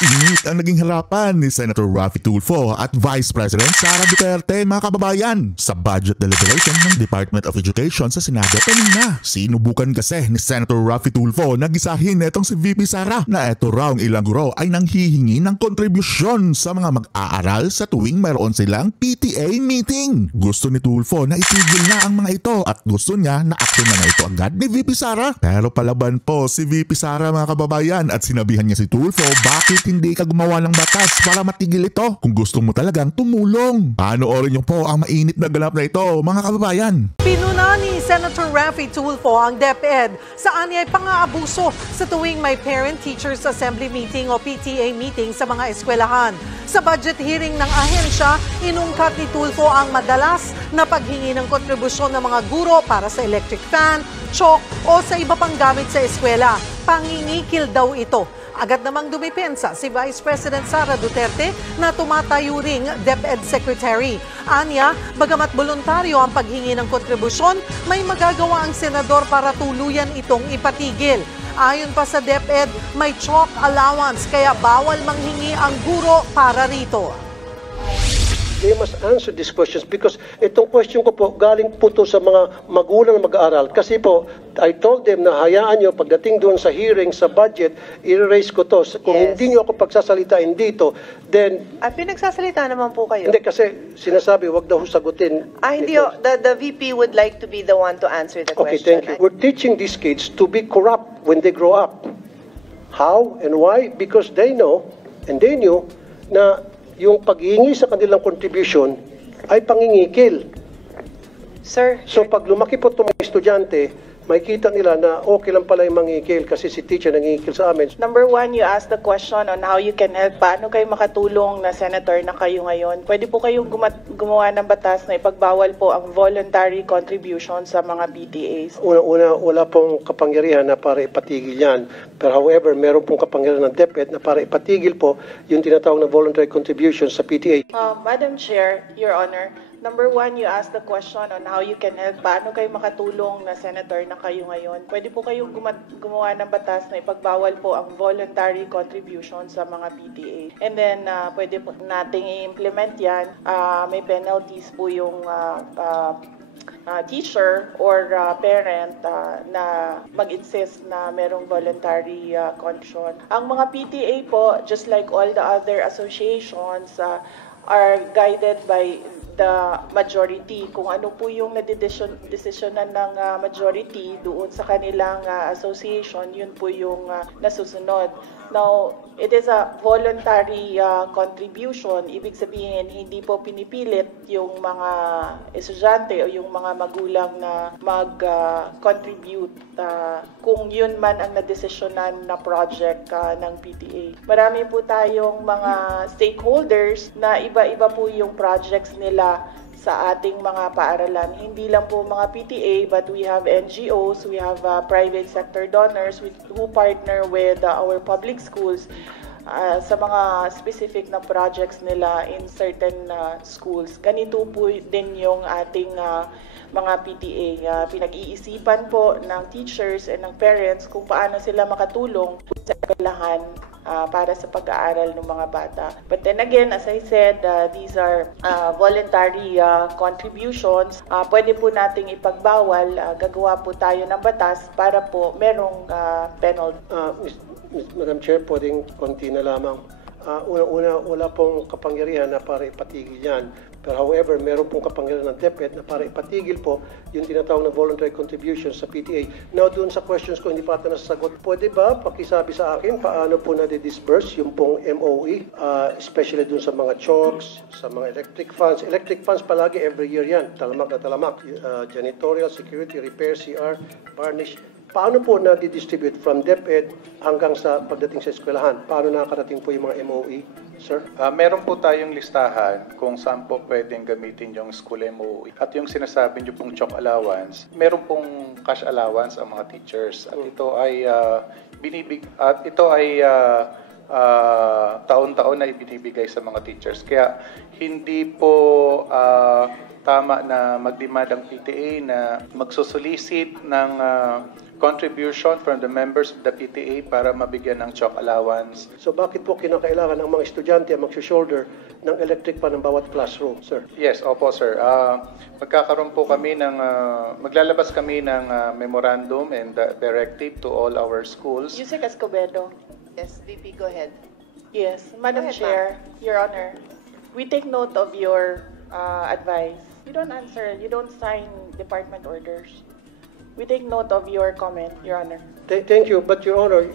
Mainit ang naging harapan ni Senator Raffy Tulfo at Vice President Sara Duterte, mga kababayan, sa budget deliberation ng Department of Education sa Senado kanina. Sinubukan kasi ni Senator Raffy Tulfo na gisahin netong si VP Sara na eto raw ilang guro ay nanghihingi ng kontribusyon sa mga mag-aaral sa tuwing mayroon silang PTA meeting. Gusto ni Tulfo na itigil na ang mga ito at gusto niya na action na ito agad ni VP Sara. Pero palaban po si VP Sara, mga kababayan, at sinabihan niya si Tulfo, bakit hindi ka gumawa ng batas para matigil ito kung gusto mo talagang tumulong? Panoorin niyo po ang mainit na ganap na ito, mga kababayan. Pinuna ni Senator Raffy Tulfo ang DepEd saan niya pang-aabuso sa tuwing may Parent-Teachers Assembly Meeting o PTA meeting sa mga eskwelahan. Sa budget hearing ng ahensya, inungkat ni Tulfo ang madalas na paghingi ng kontribusyon ng mga guro para sa electric fan, chalk o sa iba pang gamit sa eskwela. Pangingikil daw ito. Agad namang dumipensa si Vice President Sara Duterte na tumatayo ring DepEd Secretary. Anya, bagamat voluntaryo ang paghingi ng kontribusyon, may magagawa ang senador para tuluyan itong ipatigil. Ayon pa sa DepEd, may chalk allowance kaya bawal manghingi ang guro para rito. They must answer these questions because itong question ko po galing po to sa mga magulang na mag-aaral. Kasi po, I told them na hayaan nyo pagdating doon sa hearing, sa budget, i-raise ko to. Kung hindi nyo ako pagsasalitain dito, then... pinagsasalita naman po kayo. Hindi, kasi sinasabi, wag daw sagutin. Hindi the VP would like to be the one to answer the question. Okay, thank you. We're teaching these kids to be corrupt when they grow up. How and why? Because they know, and they knew, na yung paghingi sa kanilang contribution ay pangingikil. Sir. So pag lumaki po itong mga estudyante, makikita nila na okay lang pala yung mangikil kasi si teacher nangikil sa amin. Number one, you asked the question on how you can help. Paano kayo makatulong na senator na kayo ngayon? Pwede po kayong gumawa ng batas na ipagbawal po ang voluntary contribution sa mga PTAs. Una, wala pong kapangyarihan na para ipatigil yan. Pero however, meron pong kapangyarihan ng DepEd na para ipatigil po yung tinatawag na voluntary contribution sa PTA. Madam Chair, Your Honor, number one, you asked the question on how you can help. Paano kayo makatulong na senator na kayo ngayon? Pwede po kayong gumawa ng batas na ipagbawal po ang voluntary contribution sa mga PTA. And then, pwede po nating i-implement yan. May penalties po yung teacher or parent na mag-insist na merong voluntary contribution. Ang mga PTA po, just like all the other associations, are guided by the majority. Kung ano po yung desisyonan ng majority doon sa kanilang association, yun po yung nasusunod. Now, it is a voluntary contribution. Ibig sabihin, hindi po pinipilit yung mga estudyante o yung mga magulang na mag-contribute kung yun man ang nadesisyonan na project ng PTA. Marami po tayong mga stakeholders na iba-iba po yung projects nila sa ating mga paaralan. Hindi lang po mga PTA, but we have NGOs, we have private sector donors who partner with our public schools sa mga specific na projects nila in certain schools. Ganito po din yung ating mga PTA. Pinag-iisipan po ng teachers and ng parents kung paano sila makatulong sa eskwelahan para sa pag-aaral ng mga bata. But then again, as I said, these are voluntary contributions. Pwede po nating ipagbawal. Gagawa po tayo ng batas para po merong penalty. Madam Chair, pwedeng konti na lamang. Una, wala pong kapangyarihan na para ipatigil yan. Pero however, meron pong kapangyarihan ng DepEd na para ipatigil po yung tinatawag na voluntary contribution sa PTA. Now, doon sa questions ko, hindi pa ata nasasagot. Pwede ba pakisabi sa akin paano po na-disburse yung pong MOE, especially doon sa mga chalks, sa mga electric funds. Electric funds palagi every year yan, talamak na talamak. Janitorial, security, repair, CR, varnish. Paano po na-distribute from DepEd hanggang sa pagdating sa eskwelahan? Paano nakakarating po yung mga MOE, sir? Meron po tayong listahan kung saan po pwedeng gamitin yung school MOE. At yung sinasabi niyo pong chalk allowance, meron pong cash allowance ang mga teachers. At ito ay taon-taon trabaho na ibinibigay sa mga teachers. Kaya hindi po tama na mag-demand ang PTA na magsusolicit ng contribution from the members of the PTA para mabigyan ng chalk allowance. So bakit po kinakailangan ang mga estudyante ang mag-shoulder ng electric pan ng bawat classroom, sir? Yes, opo sir. Magkakaroon po kami ng, maglalabas kami ng memorandum and directive to all our schools. Yusek Escobedo. Yes, VP, go ahead. Yes, Madam Go ahead, Chair, Your Honor, we take note of your advice. You don't answer, you don't sign department orders. We take note of your comment, Your Honor. Thank you, but Your Honor,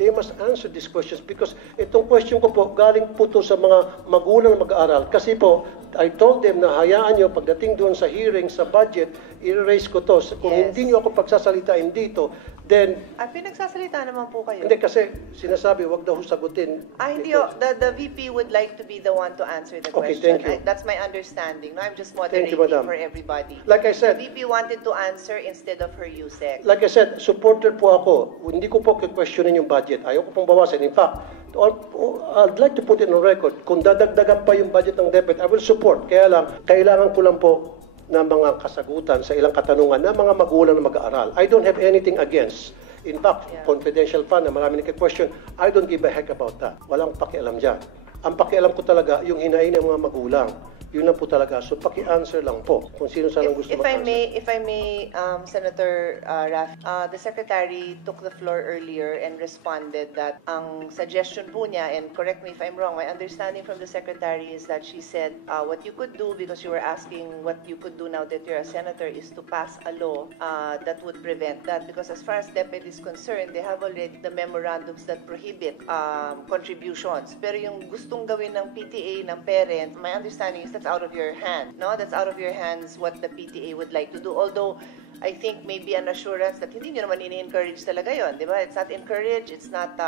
they must answer these questions because itong question ko po, galing po to sa mga magulang na mag-aaral. Kasi po, I told them na hayaan nyo pagdating doon sa hearing, sa budget, i-raise ko to. Kung Yes. hindi nyo ako pagsasalitain dito, then, Pinagsasalita naman po kayo. hindi kasi sinasabi, wag daw sagutin. Hindi, the VP would like to be the one to answer the Okay, question. thank you. That's my understanding. No, I'm just Thank you, moderating Madam. for everybody. Like I said, The VP wanted to answer instead of her USEC. Like I said, supporter po ako. Hindi ko po questionin yung budget. Ayaw ko pong bawasan. In fact, I'd like to put it on record. Kung dadagdagan pa yung budget ng DepEd, I will support. Kaya lang, kailangan ko lang po ng mga kasagutan sa ilang katanungan ng mga magulang na mag-aaral. I don't have anything against. In fact, Yeah. confidential fund na marami nagka-question, I don't give a heck about that. Walang pakialam dyan. Ang pakialam ko talaga, yung hinain ng mga magulang. Yun lang po talaga. So, paki-answer lang po kung sino sanang gusto If I mag-answer. may, Senator Rafi, the Secretary took the floor earlier and responded that ang suggestion po niya, and correct me if I'm wrong, my understanding from the Secretary is that she said what you could do, because you were asking what you could do now that you're a Senator, is to pass a law that would prevent that. Because as far as DepEd is concerned, they have already the memorandums that prohibit contributions. Pero yung gustong gawin ng PTA, ng parent, my understanding is that's out of your hand. No, that's out of your hands what the PTA would like to do. Although I think maybe an assurance that hindi nyo naman ini-encourage talaga yon, di ba? It's not encouraged. It's not.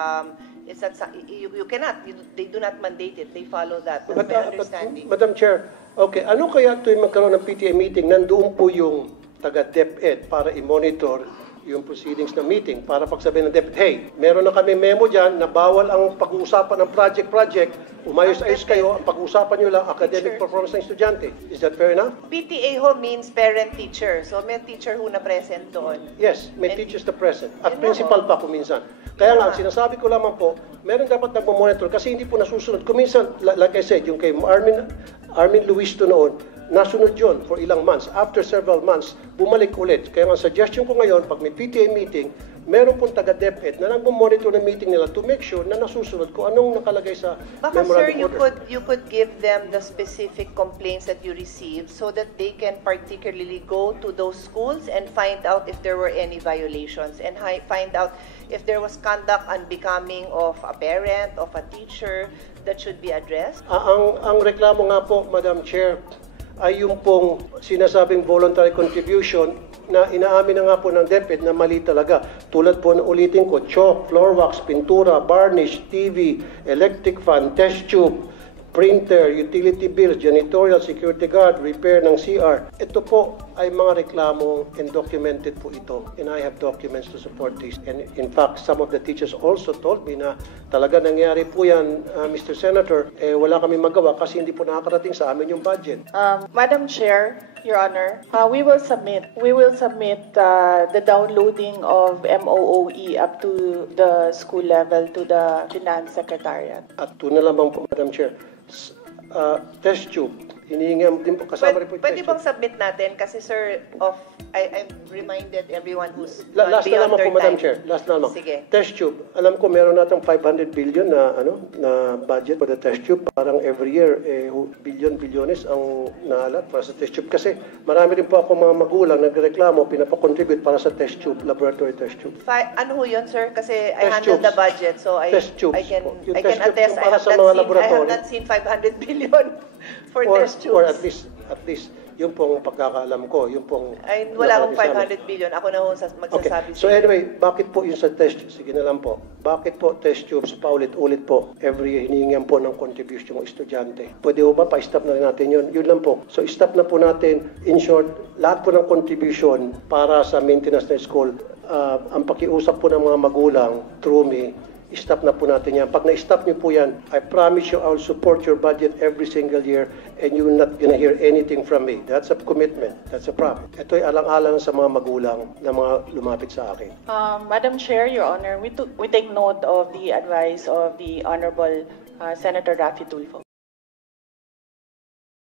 You cannot. They do not mandate it. They follow that. That's my understanding. Madam Chair, okay, ano kaya tuwing magkaroon ng PTA meeting, nandoon po yung taga-DepEd para i-monitor yung proceedings ng meeting para pagsabihin ng DepEd, hey, meron na kami memo dyan na bawal ang pag-uusapan ng project, umayos-ayos kayo, ang pag-uusapan nyo lang academic performance ng estudyante. Is that fair enough? PTA ho means parent-teacher. So may teacher who na present doon. Yes, may And- teachers na present. At Yun principal lang, pa kuminsan. Kaya nga, Yeah. sinasabi ko lamang po, meron dapat nagmo-monitor kasi hindi po nasusunod. Kuminsan, like I said, yung kay Armin Luisto noon, nasunod yun for ilang months. After several months, bumalik ulit. Kaya ang suggestion ko ngayon, pag may PTA meeting, meron pong taga-DepEd na nagmo-monitor ng meeting nila to make sure na nasusunod kung anong nakalagay sa Baka sir, memorandum order. you could give them the specific complaints that you received so that they can particularly go to those schools and find out if there were any violations and find out if there was conduct unbecoming of a parent, of a teacher that should be addressed. Ang reklamo nga po, Madam Chair, ay yung pong sinasabing voluntary contribution na inaamin na nga po ng DepEd na mali talaga. Tulad po na ulitin ko, chalk, floor wax, pintura, varnish, TV, electric fan, test tube, printer, utility bills, janitorial, security guard, repair ng CR. Ito po ay mga reklamo and documented po ito. And I have documents to support this. And in fact, some of the teachers also told me na talaga nangyari po yan, Mr. Senator, wala kami magawa kasi hindi po nakakarating sa amin yung budget. Madam Chair, Your Honor, we will submit the downloading of MOOE up to the school level to the Finance Secretariat. At ito na lamang po, Madam Chair, test tube. Hinihingi din po, kasama rin po yung Pwede test bang tube. submit natin? Kasi sir, I'm reminded everyone who's Last na beyond lamang their po, Madam time. Chair. Last na lamang. Sige. Test tube. Alam ko meron natang 500 billion na budget for the test tube. Parang every year, bilyones ang naalat para sa test tube. Kasi marami rin po ako mga magulang nagreklamo, pinapakontribute para sa test tube, laboratory test tube. Ano ho yun, sir? Kasi I Test handle tubes. the budget, so Test tubes I can po. Yung I test can tubes attest. yung para sa mga I laboratory. have not seen 500 billion for test tubes. Or at least, yung pong pagkakaalam ko, yung pong... Ay, wala akong nasabi sa amin. 500 billion. Ako na ho magsasabi Okay. So anyway, bakit po yung sa test, sige na lang po, bakit po test tubes paulit-ulit po, every year hinihingan po ng contribution ng estudyante? Pwede po ba pa-stop na rin natin yun? Yun lang po. So stop na po natin, in short, lahat po ng contribution para sa maintenance ng school, ang pakiusap po ng mga magulang through me, stop na po natin yan. Pag na-stop niyo po yan, I promise you I will support your budget every single year and you will not gonna hear anything from me. That's a commitment. That's a promise. Ito ay alang-alang sa mga magulang na mga lumapit sa akin. Madam Chair, Your Honor, we take note of the advice of the Honorable Senator Raffy Tulfo.